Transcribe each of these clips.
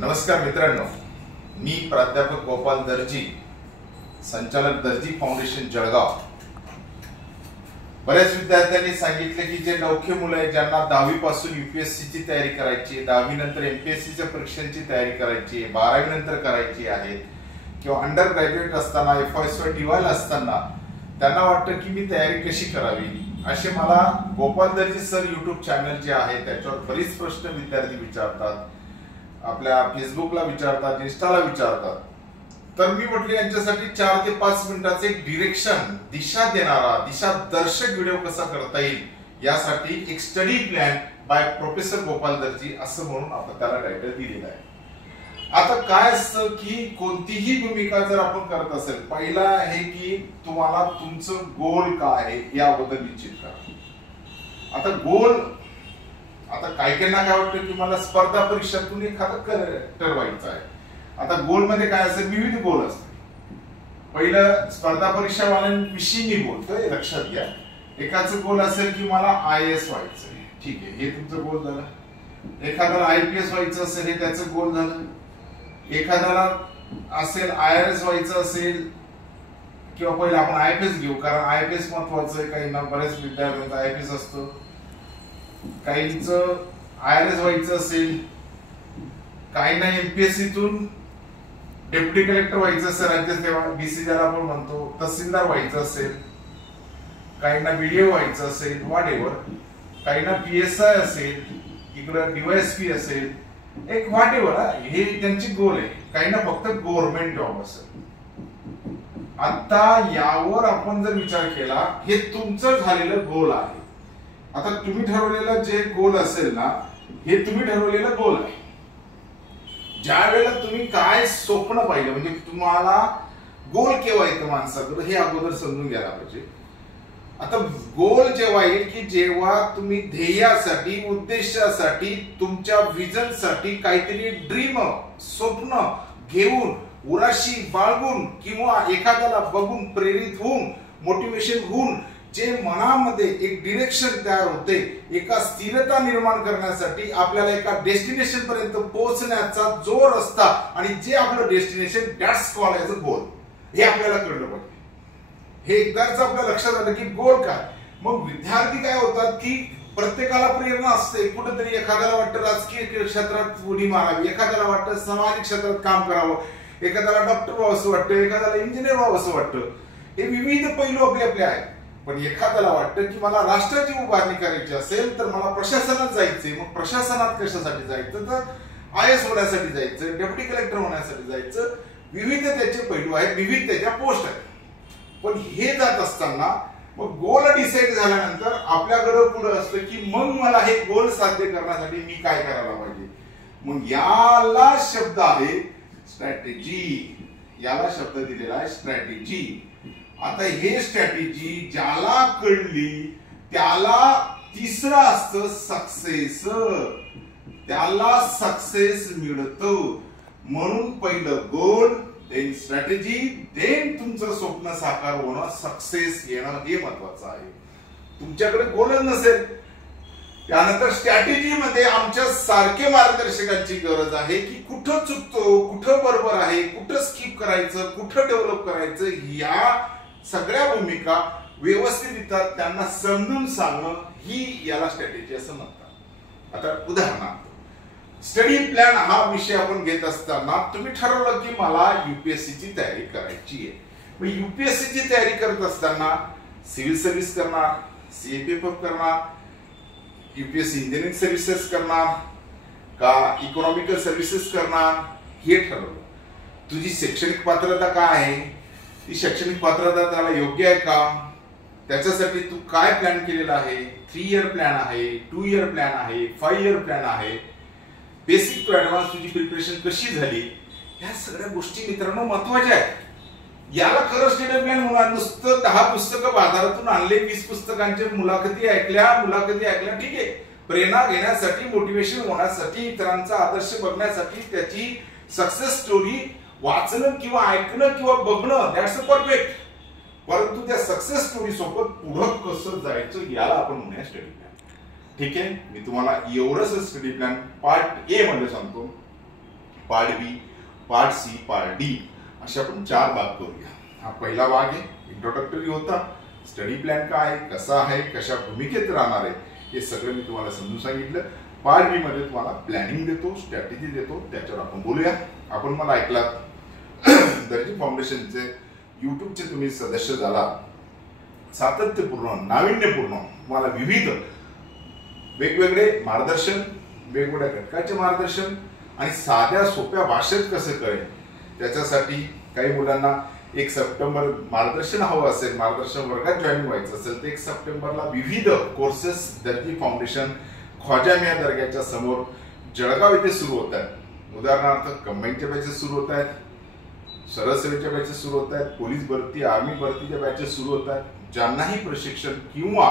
नमस्कार मित्रांनो, मी प्राध्यापक गोपाल दर्जी, संचालक दर्जी फाउंडेशन जळगाव. बऱ्याच विद्यार्थ्यांनी सांगितले की जे नवखे मुलं आहेत ज्यांना 10वी पासून यूपीएससी ची तयारी करायची आहे, 10वी नंतर एमपीएससी च्या परीक्षांची तयारी करायची आहे, 12वी नंतर करायची आहे किंवा अंडर ग्रॅज्युएट असताना FY टीवायल असताना त्यांना वाटतं की मी तयारी कशी करावी. असे मला गोपाल दर्जी सर युट्यूब चॅनल जे आहे त्याच्यावर बरीच प्रश्न विद्यार्थी विचारतात, आपल्या फेसबुकला विचारतात, इंस्टाला विचारतात. तर मी म्हटलं यांच्यासाठी 4 ते 5 मिनिटाचे एक डिरेक्शन, दिशा देणारा, दिशा दर्शक व्हिडिओ कसा करता येईल यासाठी एक study plan by professor Gopal दर्जी असं म्हणून आपण त्याला टायटल दिलेलं आहे. आता काय असतं की कोणतीही भूमिका जर आपण करत असेल, पहिला आहे की तुम्हाला तुमचं गोल काय आहे हे अगोदर निश्चित करा. आता गोल, आता काही काय वाटतं की मला स्पर्धा परीक्षातून एखादं कलेक्टर व्हायचं आहे. आता गोल मध्ये काय असेल, विविध गोल असते. पहिलं स्पर्धा परीक्षा वाल्यांविषयी मी बोलतोय, लक्षात घ्या. एकाचं गोल असेल की मला IAS व्हायचंय, ठीक आहे, हे तुमचं गोल झालं. एखाद्याला IPS व्हायचं असेल, हे त्याचं गोल झालं. एखाद्याला असेल IRS व्हायचं असेल, किंवा पहिले आपण IPS घेऊ कारण IPS महत्वाचं आहे. काही ना बऱ्याच विद्यार्थ्यांचा IPS असतो, काहींचं IRS व्हायचं असेल, काहींना MPSC तून डेप्युटी कलेक्टर व्हायचं असेल, राज्य सेवा BC ज्याला आपण म्हणतो, तहसीलदार व्हायचं असेल, काहींना BDO व्हायचं असेल, वॉट एव्हर, काहींना PSI असेल, इकडं DYSP असेल, एक वॉट एव्हर, हे त्यांची गोल आहे. काहींना फक्त गव्हर्नमेंट जॉब असेल. आता यावर आपण जर विचार केला, हे तुमचं झालेलं गोल आहे. आता तुम्ही ठरवलेलं जे गोल असेल ना, हे तुम्ही ठरवलेलं गोल आहे. ज्या वेळेला तुम्ही काय स्वप्न पाहिलं, म्हणजे तुम्हाला गोल केव्हा येतं माणसाकडे हे अगोदर समजून घ्यायला पाहिजे. आता गोल जेव्हा येईल की जेव्हा तुम्ही ध्येयासाठी, उद्देशासाठी, तुमच्या विजन साठी काहीतरी ड्रीम, स्वप्न घेऊन, उराशी बाळगून किंवा एखाद्याला बघून प्रेरित होऊन, मोटिवेशन होऊन जे मनामध्ये एक डिरेक्शन तयार होते, एका स्थिरता निर्माण करण्यासाठी आपल्याला एका डेस्टिनेशन पर्यंत पोहोचण्याचा जो रस्ता आणि जे आपलं destination, that's called as a goal. हे आपल्याला कळलं पाहिजे. हे एकदाच आपल्या लक्षात आलं की गोल काय. मग विद्यार्थी काय होतात की प्रत्येकाला प्रेरणा असते. कुठेतरी एखाद्याला वाटतं राजकीय क्षेत्रात उडी मारावी, एखाद्याला वाटतं सामाजिक क्षेत्रात काम करावं, एखाद्याला डॉक्टर व्हावं असं वाटतं, एखाद्याला इंजिनियर व्हावं असं वाटतं. हे विविध पैलू आपले आहेत. पण एखाद्याला वाटतं की मला राष्ट्राची उभारणी करायची असेल तर मला प्रशासनात जायचंय. मग प्रशासनात कशासाठी जायचं, तर IAS होण्यासाठी जायचं, डेप्युटी कलेक्टर होण्यासाठी जायचं. विविध त्याचे पैलू आहेत, विविध त्याच्या पोस्ट आहेत. पण हे जात असताना मग गोल डिसाईड झाल्यानंतर आपल्याकडे पुढे असतं की मग मला हे गोल साध्य करण्यासाठी मी काय करायला पाहिजे. मग याला शब्द आहे स्ट्रॅटेजी. याला शब्द दिलेला आहे स्ट्रॅटेजी. आता हे स्ट्रॅटेजी ज्याला कळली त्याला तिसरं असतं सक्सेस. त्याला सक्सेस मिळतो. म्हणून पहिलं गोल, देन स्ट्रॅटेजी, देन तुमचं स्वप्न साकार होणं, सक्सेस येणं, हे महत्वाचं आहे. तुमच्याकडे गोलच नसेल त्यानंतर स्ट्रॅटेजी मध्ये आमच्या सारखे मार्गदर्शकांची गरज आहे की कुठं चुकतो, कुठं बरोबर आहे, कुठं स्किप करायचं, कुठं डेव्हलप करायचं, या सगळ्या भूमिका व्यवस्थितरित्या त्यांना समजून सांगणं, ही याला स्ट्रॅटेजी असं म्हणतात. आता उदाहरणार्थ स्टडी प्लॅन हा विषय आपण घेत असताना तुम्ही ठरवलं की मला UPSC ची तयारी करायची आहे. मग UPSC ची तयारी करत असताना सिव्हिल सर्व्हिस करणार, CAPF करणार, UPSC इंजिनिअरिंग सर्व्हिसेस करणार का इकॉनॉमिकल सर्व्हिसेस करणार, हे ठरवलं. तुझी शैक्षणिक पात्रता काय आहे, ती शैक्षणिक पात्रता त्याला योग्य आहे का, त्याच्यासाठी तू काय प्लॅन केलेला आहे. 3 इयर प्लॅन आहे, 2 इयर प्लॅन आहे, 5 इयर प्लॅन आहे, बेसिक टू ऍडव्हान्स तुझी प्रिपरेशन कशी झाली, ह्या सगळ्या गोष्टी मित्रांनो महत्वाच्या आहेत. याला खरं स्टडी प्लॅन होणार. नुसतं 10 पुस्तकं बाजारातून आणले, 20 पुस्तकांच्या मुलाखती ऐकल्या, ठीक आहे, प्रेरणा घेण्यासाठी, मोटिवेशन होण्यासाठी, इतरांचा आदर्श बघण्यासाठी, त्याची सक्सेस स्टोरी वाचणं किंवा ऐकणं किंवा बघणं, दॅट्स परफेक्ट. परंतु त्या सक्सेस स्टोरी सोबत पुढं कसं जायचं याला आपण म्हणूया स्टडी प्लॅन. ठीक आहे, मी तुम्हाला एवढंच स्टडी प्लॅन पार्ट ए मध्ये सांगतो. पार्ट बी, पार्ट सी, पार्ट डी अशा आपण 4 भाग करूया. हा पहिला भाग आहे, इंट्रोडक्टरी होता. स्टडी प्लॅन काय आहे, कसा आहे, कशा भूमिकेत राहणार आहे हे सगळं मी तुम्हाला समजून सांगितलं. पार्ट बी मध्ये तुम्हाला प्लॅनिंग देतो, स्ट्रॅटेजी देतो, त्याच्यावर आपण बोलूया. आपण मला ऐकलात दर्जी फाउंडेशनचे युट्यूबचे तुम्ही सदस्य झाला, सातत्यपूर्ण, नाविन्यपूर्ण तुम्हाला विविध वेगवेगळे मार्गदर्शन, वेगवेगळ्या घटकाचे मार्गदर्शन आणि साध्या सोप्या भाषेत कसं करेल त्याच्यासाठी काही मुलांना 1 सप्टेंबर मार्गदर्शन हवं असेल, मार्गदर्शन वर्गात जॉईन व्हायचं असेल तर 1 सप्टेंबरला विविध कोर्सेस दर्जी फाउंडेशन ख्वाजा मियाँ दर्ग्याच्या समोर जळगाव येथे सुरू होत आहेत. उदाहरणार्थ कंबाईनच्या बॅचेस सुरू होत आहेत, सरळ सेवेच्या बॅचेस सुरू होत आहेत, पोलीस भरती, आर्मी भरतीच्या बॅचेस सुरू होत आहेत. ज्यांनाही प्रशिक्षण किंवा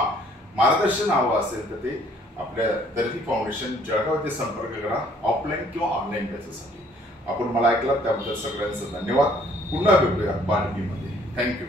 मार्गदर्शन हवं असेल तर ते आपल्या दर्जी फाउंडेशन जळगाव येथे संपर्क करा, ऑफलाईन किंवा ऑनलाईन बॅचेससाठी. आपण मला ऐकलात त्याबद्दल सगळ्यांचं धन्यवाद. पुन्हा भेटूया पार्ट बी मध्ये. थँक्यू.